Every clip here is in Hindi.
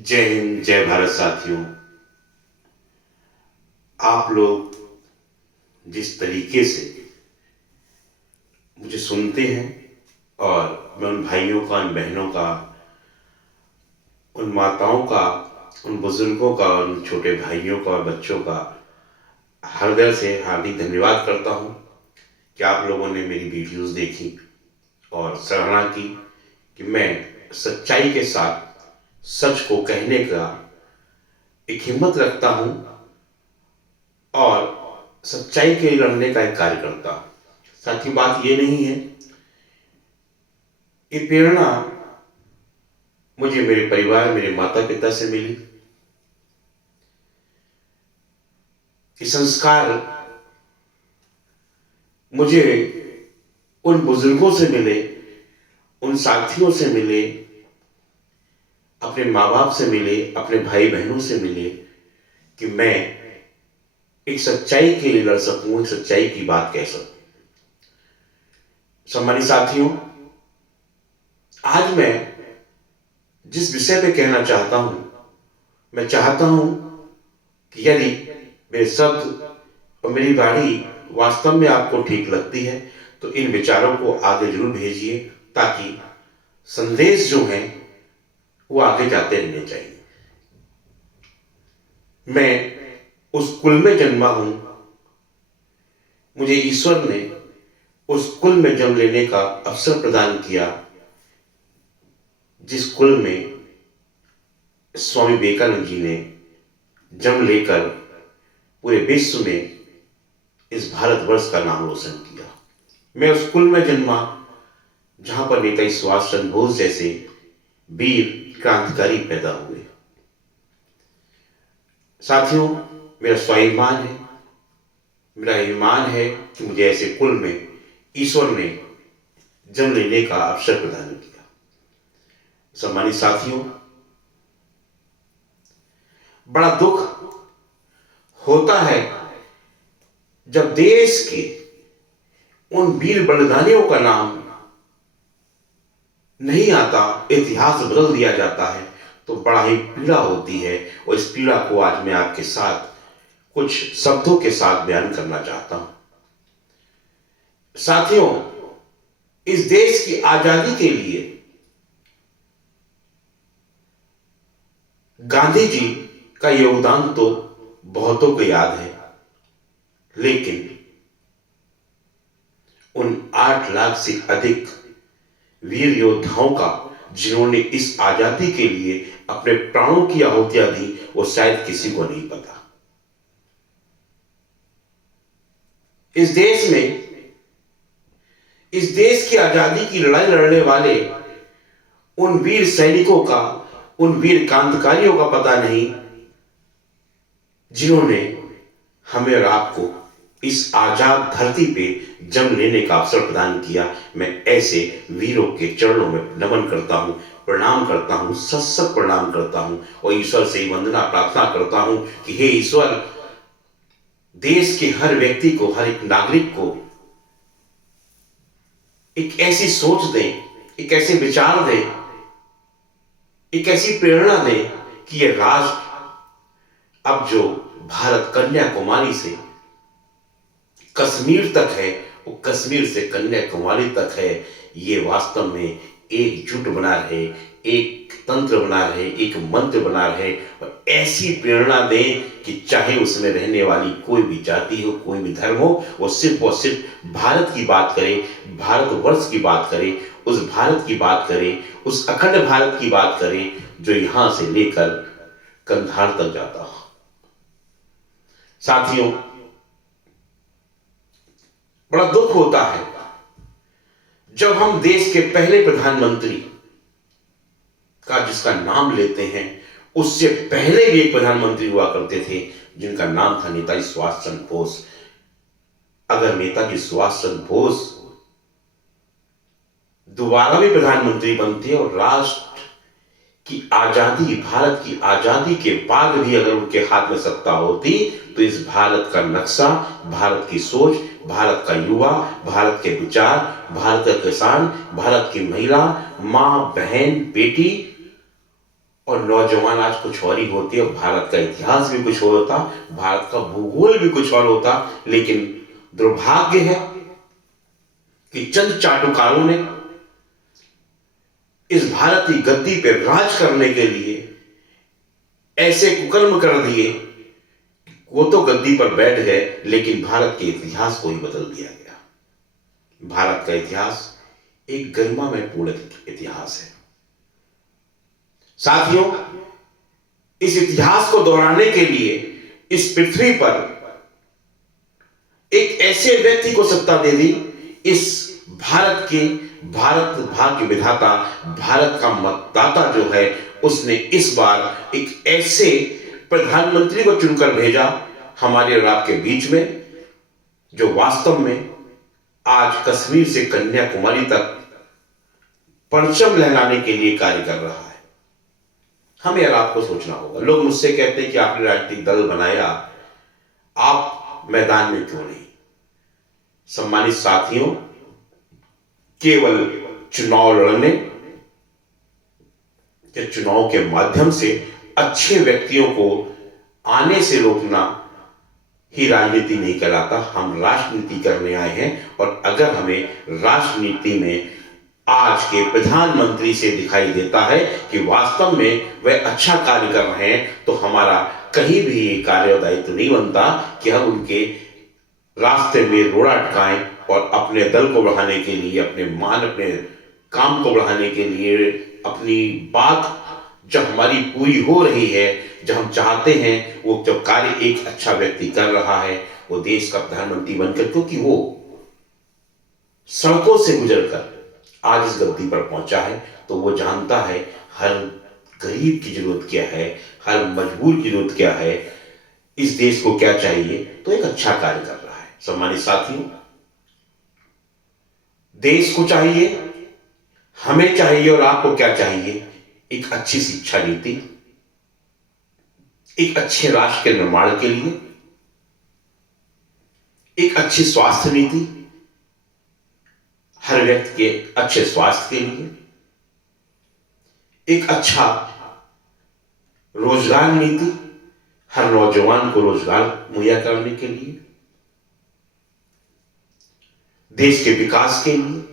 जय हिंद, जय भारत साथियों। आप लोग जिस तरीके से मुझे सुनते हैं और मैं उन भाइयों का, उन बहनों का, उन माताओं का, उन बुजुर्गों का, उन छोटे भाइयों का और बच्चों का हृदय से हार्दिक धन्यवाद करता हूं कि आप लोगों ने मेरी वीडियोस देखी और सराहना की कि मैं सच्चाई के साथ सच को कहने का एक हिम्मत रखता हूं और सच्चाई के लिए लड़ने का एक कार्य करता हूं। साथी, बात ये नहीं है, ये प्रेरणा मुझे मेरे परिवार, मेरे माता पिता से मिली। ये संस्कार मुझे उन बुजुर्गों से मिले, उन साथियों से मिले, अपने माँ बाप से मिले, अपने भाई बहनों से मिले कि मैं एक सच्चाई के लिए लड़ सकूं, एक सच्चाई की बात कह सकूं। सम्मानित साथियों, आज मैं जिस विषय पे कहना चाहता हूं, मैं चाहता हूं कि यदि मेरे शब्द और मेरी वाणी वास्तव में आपको ठीक लगती है तो इन विचारों को आगे जरूर भेजिए, ताकि संदेश जो है वो आगे जाते रहने चाहिए। मैं उस कुल में जन्मा हूं, मुझे ईश्वर ने उस कुल में जन्म लेने का अवसर प्रदान किया जिस कुल में स्वामी विवेकानंद जी ने जन्म लेकर पूरे विश्व में इस भारतवर्ष का नाम रोशन किया। मैं उस कुल में जन्मा जहां पर नेताजी सुभाष चंद्र बोस जैसे वीर क्रांतिकारी पैदा हुए। साथियों, मेरा स्वाभिमान है, मेरा ईमान है कि मुझे ऐसे कुल में ईश्वर ने जन्म लेने का अवसर प्रदान किया। सम्मानित साथियों, बड़ा दुख होता है जब देश के उन वीर बलिदानियों का नाम नहीं आता, इतिहास बदल दिया जाता है तो बड़ा ही पीड़ा होती है। और इस पीड़ा को आज मैं आपके साथ कुछ शब्दों के साथ बयान करना चाहता हूं। साथियों, इस देश की आजादी के लिए गांधी जी का योगदान तो बहुतों को याद है, लेकिन उन 8 लाख से अधिक वीर योद्धाओं का जिन्होंने इस आजादी के लिए अपने प्राणों की आहुतियां दी, वो शायद किसी को नहीं पता। इस देश में, इस देश की आजादी की लड़ाई लड़ने वाले उन वीर सैनिकों का, उन वीर क्रांतिकारियों का पता नहीं जिन्होंने हमें और आपको इस आजाद धरती पे जन्म लेने का अवसर प्रदान किया। मैं ऐसे वीरों के चरणों में नमन करता हूं, प्रणाम करता हूं, सत सत प्रणाम करता हूं और ईश्वर से वंदना प्रार्थना करता हूं कि हे ईश्वर, देश के हर व्यक्ति को, हर एक नागरिक को एक ऐसी सोच दे, एक ऐसे विचार दे, एक ऐसी प्रेरणा दे कि यह राष्ट्र अब जो भारत कन्याकुमारी से कश्मीर तक है, वो कश्मीर से कन्याकुमारी तक है, ये वास्तव में एकजुट बना रहे, एक तंत्र बना रहे, एक मंत्र बना रहे और ऐसी प्रेरणा दें कि चाहे उसमें रहने वाली कोई भी जाति हो, कोई भी धर्म हो, वो सिर्फ और सिर्फ भारत की बात करे, भारतवर्ष की बात करे, उस भारत की बात करे, उस अखंड भारत की बात करे जो यहां से लेकर कंधार तक जाता हो। साथियों, बड़ा दुख होता है जब हम देश के पहले प्रधानमंत्री का जिसका नाम लेते हैं, उससे पहले भी एक प्रधानमंत्री हुआ करते थे जिनका नाम था नेताजी सुभाष चंद्र बोस। अगर नेताजी सुभाष चंद्र बोस दोबारा भी प्रधानमंत्री बनते और राष्ट्र की आजादी, भारत की आजादी के बाद भी अगर उनके हाथ में सत्ता होती, तो इस भारत का नक्शा, भारत की सोच, भारत का युवा, भारत के विचार, भारत का किसान, भारत की महिला, मां, बहन, बेटी और नौजवान आज कुछ और ही होते हैं, भारत का इतिहास भी कुछ और होता, भारत का भूगोल भी कुछ और होता। लेकिन दुर्भाग्य है कि चंद चाटुकारों ने इस भारत की गद्दी पर राज करने के लिए ऐसे कुकर्म कर दिए। वो तो गद्दी पर बैठ गए, लेकिन भारत के इतिहास को ही बदल दिया गया। भारत का इतिहास एक गरिमा में पूर्ण इतिहास है। साथियों, इस इतिहास को दोहराने के लिए इस पृथ्वी पर एक ऐसे व्यक्ति को सत्ता दे दी, इस भारत भाग्य विधाता, भारत का मतदाता जो है, उसने इस बार एक ऐसे प्रधानमंत्री को चुनकर भेजा हमारे और आपके बीच में, जो वास्तव में आज कश्मीर से कन्याकुमारी तक परचम लहराने के लिए कार्य कर रहा है। हमें और आपको सोचना होगा। लोग मुझसे कहते हैं कि आपने राजनीतिक दल बनाया, आप मैदान में क्यों नहीं? सम्मानित साथियों, केवल चुनाव लड़ने या चुनाव के माध्यम से अच्छे व्यक्तियों को आने से रोकना ही राजनीति नहीं कहलाता। हम राजनीति करने आए हैं, और अगर हमें राजनीति में आज के प्रधानमंत्री से दिखाई देता है कि वास्तव में वह अच्छा कार्य कर रहे हैं, तो हमारा कहीं भी ये कार्य दायित्व नहीं बनता कि हम उनके रास्ते में रोड़ा अटकाएं और अपने दल को बढ़ाने के लिए, अपने काम को बढ़ाने के लिए, अपनी बात जब हमारी पूरी हो रही है, जब हम चाहते हैं वो जब कार्य एक अच्छा व्यक्ति कर रहा है, वो देश का प्रधानमंत्री बनकर, क्योंकि वो सड़कों से गुजरकर आज इस गद्दी पर पहुंचा है, तो वो जानता है हर गरीब की जरूरत क्या है, हर मजबूर की जरूरत क्या है, इस देश को क्या चाहिए, तो एक अच्छा कार्य कर रहा है। सम्मानित साथियों, देश को चाहिए, हमें चाहिए, और आपको क्या चाहिए? एक अच्छी शिक्षा नीति, एक अच्छे राष्ट्र के निर्माण के लिए एक अच्छी स्वास्थ्य नीति, हर व्यक्ति के अच्छे स्वास्थ्य के लिए एक अच्छा रोजगार नीति, हर नौजवान को रोजगार मुहैया कराने के लिए, देश के विकास के लिए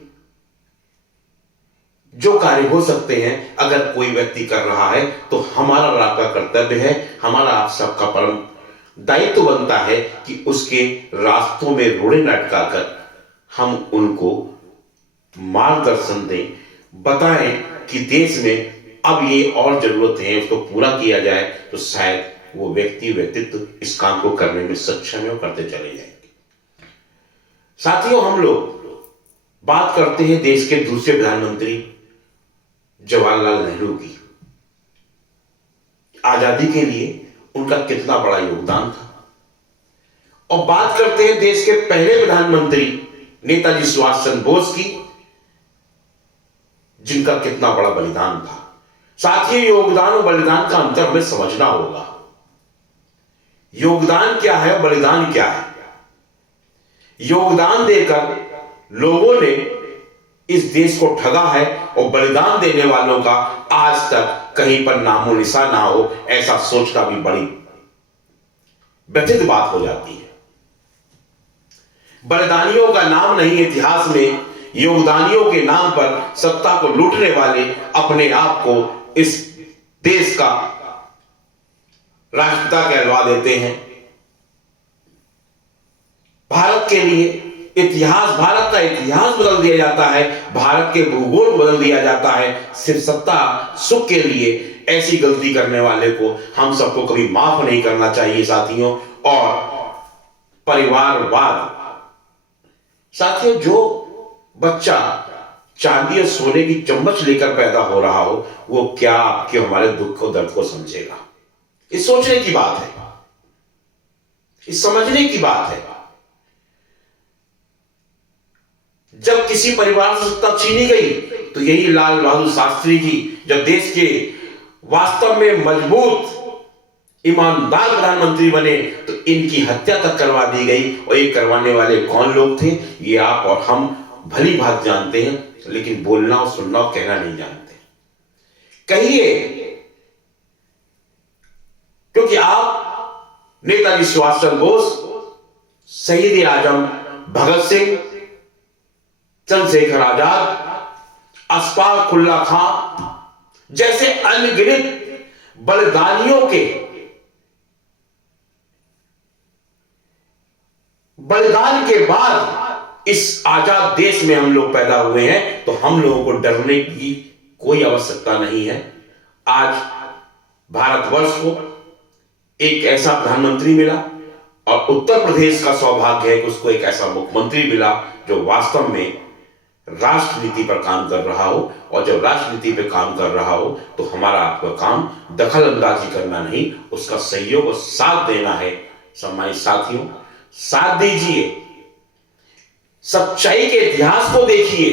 जो कार्य हो सकते हैं, अगर कोई व्यक्ति कर रहा है तो हमारा और आपका कर्तव्य है, हमारा आप सबका परम दायित्व बनता है कि उसके रास्तों में रोड़े न अटकाकर हम उनको मार्गदर्शन दें, बताएं कि देश में अब ये और जरूरत है, उसको पूरा किया जाए, तो शायद वो व्यक्तित्व इस काम को करने में सक्षम है और करते चले जाएंगे। साथियों, हम लोग बात करते हैं देश के दूसरे प्रधानमंत्री जवाहरलाल नेहरू की। आजादी के लिए उनका कितना बड़ा योगदान था, और बात करते हैं देश के पहले प्रधानमंत्री नेताजी सुभाष चंद्र बोस की, जिनका कितना बड़ा बलिदान था। साथियों, योगदान और बलिदान का अंतर हमें समझना होगा। योगदान क्या है, बलिदान क्या है? योगदान देकर लोगों ने इस देश को ठगा है, और बलिदान देने वालों का आज तक कहीं पर नामो निशान ना हो, ऐसा सोचना भी बड़ी व्यथित बात हो जाती है। बलिदानियों का नाम नहीं इतिहास में, योगदानियों के नाम पर सत्ता को लूटने वाले अपने आप को इस देश का राष्ट्रपिता कहलवा देते हैं। भारत के लिए भारत का इतिहास बदल दिया जाता है, भारत के भूगोल को बदल दिया जाता है, सिर्फ सत्ता सुख के लिए। ऐसी गलती करने वाले को हम सबको कभी माफ नहीं करना चाहिए साथियों। और परिवारवाद, साथियों, जो बच्चा चांदी और सोने की चम्मच लेकर पैदा हो रहा हो, वो क्या आपके हमारे दुख और दर्द को समझेगा? ये सोचने की बात है, ये समझने की बात है। जब किसी परिवार से सत्ता छीनी गई, तो यही लाल बहादुर शास्त्री जी जब देश के वास्तव में मजबूत ईमानदार प्रधानमंत्री बने, तो इनकी हत्या तक करवा दी गई। और ये करवाने वाले कौन लोग थे, ये आप और हम भली बात जानते हैं, लेकिन बोलना और सुनना और कहना नहीं जानते। कहिए क्योंकि आप नेताजी सुभाष चंद्र बोस, शहीद आजम भगत सिंह, चंद्रशेखर आजाद, अशफाक उल्लाह खां जैसे अनगिनत बलिदानियों के बलिदान के बाद इस आजाद देश में हम लोग पैदा हुए हैं, तो हम लोगों को डरने की कोई आवश्यकता नहीं है। आज भारतवर्ष को एक ऐसा प्रधानमंत्री मिला और उत्तर प्रदेश का सौभाग्य है कि उसको एक ऐसा मुख्यमंत्री मिला जो वास्तव में राष्ट्रनीति पर काम कर रहा हो। और जब राष्ट्रनीति पर काम कर रहा हो तो हमारा आपका काम दखल अंदाजी करना नहीं, उसका सहयोग और साथ देना है। सम्मानित साथियों, साथ दीजिए, सच्चाई के इतिहास को देखिए,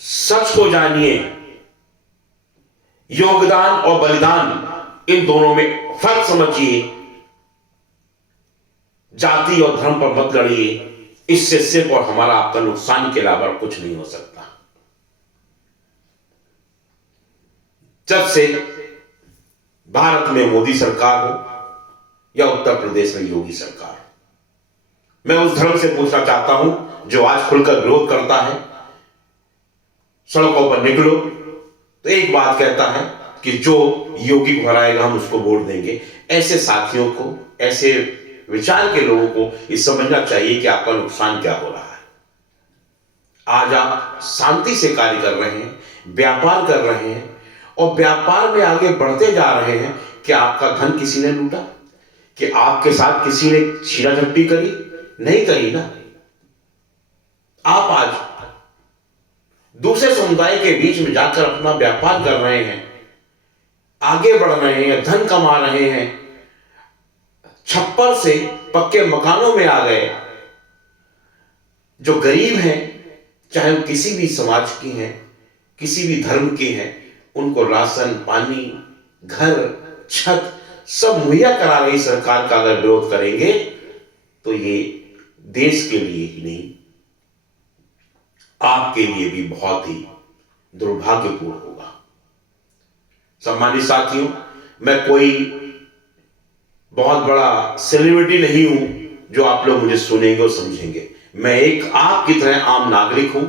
सच को जानिए। योगदान और बलिदान, इन दोनों में फर्क समझिए। जाति और धर्म पर मत लड़िए, इससे सिर्फ और हमारा आपका नुकसान के अलावा कुछ नहीं हो सकता। जब से भारत में मोदी सरकार हो या उत्तर प्रदेश में योगी सरकार, मैं उस धर्म से पूछना चाहता हूं जो आज खुलकर विरोध करता है, सड़कों पर निकलो तो एक बात कहता है कि जो योगी को हराएगा हम उसको वोट देंगे। ऐसे साथियों को, ऐसे विचार के लोगों को ये समझना चाहिए कि आपका नुकसान क्या हो रहा है। आज आप शांति से कार्य कर रहे हैं, व्यापार कर रहे हैं और व्यापार में आगे बढ़ते जा रहे हैं। कि आपका धन किसी ने लूटा, कि आपके साथ किसी ने छीना झपटी करी? नहीं करी ना। आप आज दूसरे समुदाय के बीच में जाकर अपना व्यापार कर रहे हैं, आगे बढ़ रहे हैं, धन कमा रहे हैं, छप्पर से पक्के मकानों में आ गए। जो गरीब हैं, चाहे वो किसी भी समाज के हैं, किसी भी धर्म के हैं, उनको राशन पानी, घर, छत सब मुहैया करा रही सरकार का अगर विरोध करेंगे तो ये देश के लिए ही नहीं, आपके लिए भी बहुत ही दुर्भाग्यपूर्ण होगा। सम्मानित साथियों, मैं कोई बहुत बड़ा सेलिब्रिटी नहीं हूं जो आप लोग मुझे सुनेंगे और समझेंगे। मैं एक आपकी तरह आम नागरिक हूं,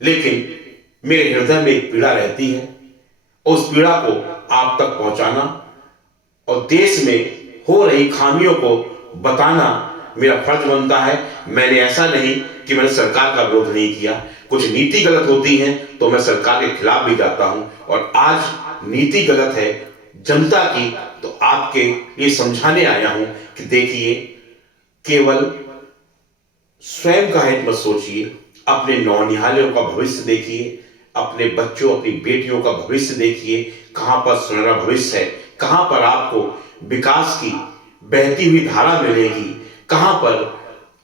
लेकिन मेरे हृदय में एक पीड़ा रहती है। उस पीड़ा को आप तक पहुंचाना और देश में हो रही खामियों को बताना मेरा फर्ज बनता है। मैंने ऐसा नहीं कि मैंने सरकार का विरोध नहीं किया, कुछ नीति गलत होती है तो मैं सरकार के खिलाफ भी जाता हूं। और आज नीति गलत है जनता की, तो आपके लिए समझाने आया हूं कि देखिए, केवल स्वयं का हित मत सोचिए, अपने नौनिहालों का भविष्य देखिए, अपने बच्चों, अपनी बेटियों का भविष्य देखिए। कहां पर सुनहरा भविष्य है, कहां पर आपको विकास की बहती हुई धारा मिलेगी, कहां पर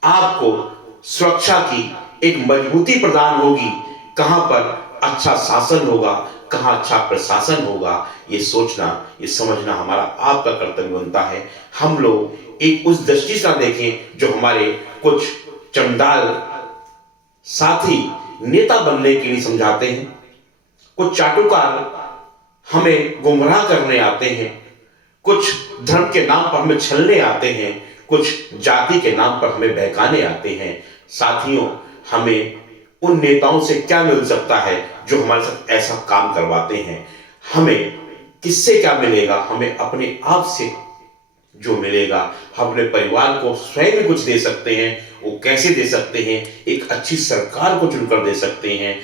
आपको सुरक्षा की एक मजबूती प्रदान होगी, कहां पर अच्छा शासन होगा, कहां अच्छा प्रशासन होगा। ये सोचना, ये समझना हमारा आपका कर्तव्य बनता है। हम लोग एक उस दृष्टि से देखें जो हमारे कुछ चंडाल साथी नेता बनने के लिए समझाते हैं, कुछ चाटुकार हमें गुमराह करने आते हैं, कुछ धर्म के नाम पर हमें छलने आते हैं, कुछ जाति के नाम पर हमें बहकाने आते हैं। साथियों, हमें उन नेताओं से क्या मिल सकता है जो हमारे साथ ऐसा काम करवाते हैं? हमें किससे क्या मिलेगा? हमें अपने आप से जो मिलेगा। हम अपने परिवार को स्वयं कुछ दे सकते हैं। वो कैसे दे सकते हैं? एक अच्छी सरकार को चुनकर दे सकते हैं,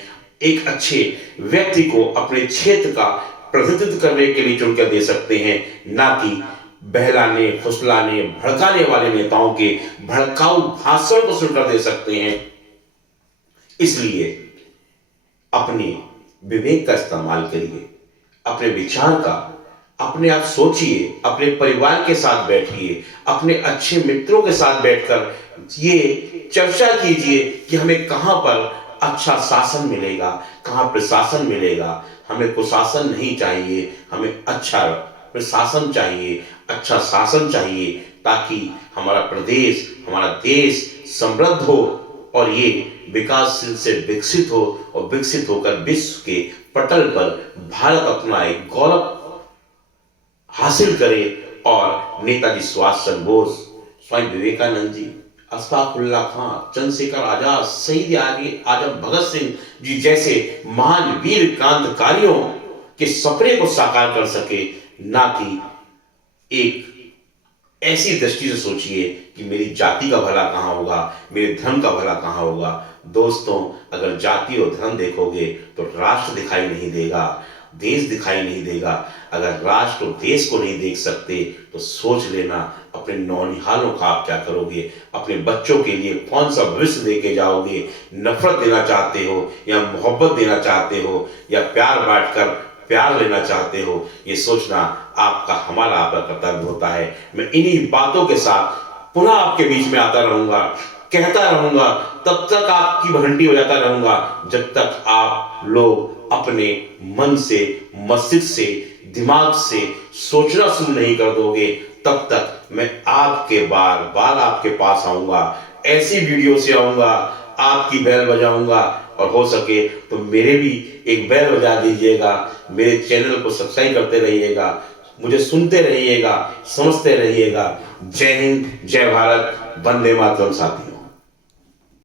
एक अच्छे व्यक्ति को अपने क्षेत्र का प्रतिनिधित्व करने के लिए चुनकर दे सकते हैं, ना कि बहलाने, फुसलाने, भड़काने वाले नेताओं के भड़काऊ भाषण को सुनकर दे सकते हैं। इसलिए अपने विवेक का इस्तेमाल करिए, अपने विचार का, अपने आप सोचिए, अपने परिवार के साथ बैठिए, अपने अच्छे मित्रों के साथ बैठकर ये चर्चा कीजिए कि हमें कहां पर अच्छा शासन मिलेगा, कहां प्रशासन मिलेगा। हमें कुशासन नहीं चाहिए, हमें अच्छा प्रशासन चाहिए, अच्छा शासन चाहिए, ताकि हमारा प्रदेश, हमारा देश समृद्ध हो और ये विकासशील से विकसित हो और विकसित होकर विश्व के पटल पर भारत अपना एक गौरव हासिल करे और नेताजी सुभाष चंद्र बोस, स्वामी विवेकानंद जी, अशफाकुल्लाह खां, चंद्रशेखर आजाद, शहीद आजम भगत सिंह जी जैसे महान वीर क्रांतिकारियों के सपने को साकार कर सके, ना कि एक ऐसी दृष्टि से सोचिए कि मेरी जाति का भला कहाँ होगा, मेरे धर्म का भला कहाँ होगा। दोस्तों, अगर जाति और धर्म देखोगे तो राष्ट्र दिखाई नहीं देगा, देश दिखाई नहीं देगा। अगर राष्ट्र और देश को नहीं देख सकते तो सोच लेना अपने नौनिहालों का आप क्या करोगे, अपने बच्चों के लिए कौन सा भविष्य देके जाओगे। नफरत देना चाहते हो या मोहब्बत देना चाहते हो या प्यार बांटकर प्यार लेना चाहते हो, ये सोचना आपका हमारा आपका कर्तव्य होता है। मैं इन्हीं बातों के साथ पुनः आपके बीच में आता रहूंगा, कहता रहूंगा, तब तक आपकी घंटी हो जाता रहूंगा जब तक आप लोग अपने मन से, मस्तिष्क से, दिमाग से सोचना शुरू नहीं कर दोगे। तब तक मैं आपके बार बार आपके पास आऊंगा, ऐसी वीडियो से आऊंगा, आपकी बेल बजाऊंगा, और हो सके तो मेरे भी एक बेल बजा दीजिएगा। मेरे चैनल को सब्सक्राइब करते रहिएगा, मुझे सुनते रहिएगा, समझते रहिएगा। जय हिंद, जय भारत, वंदे मातरम साथी।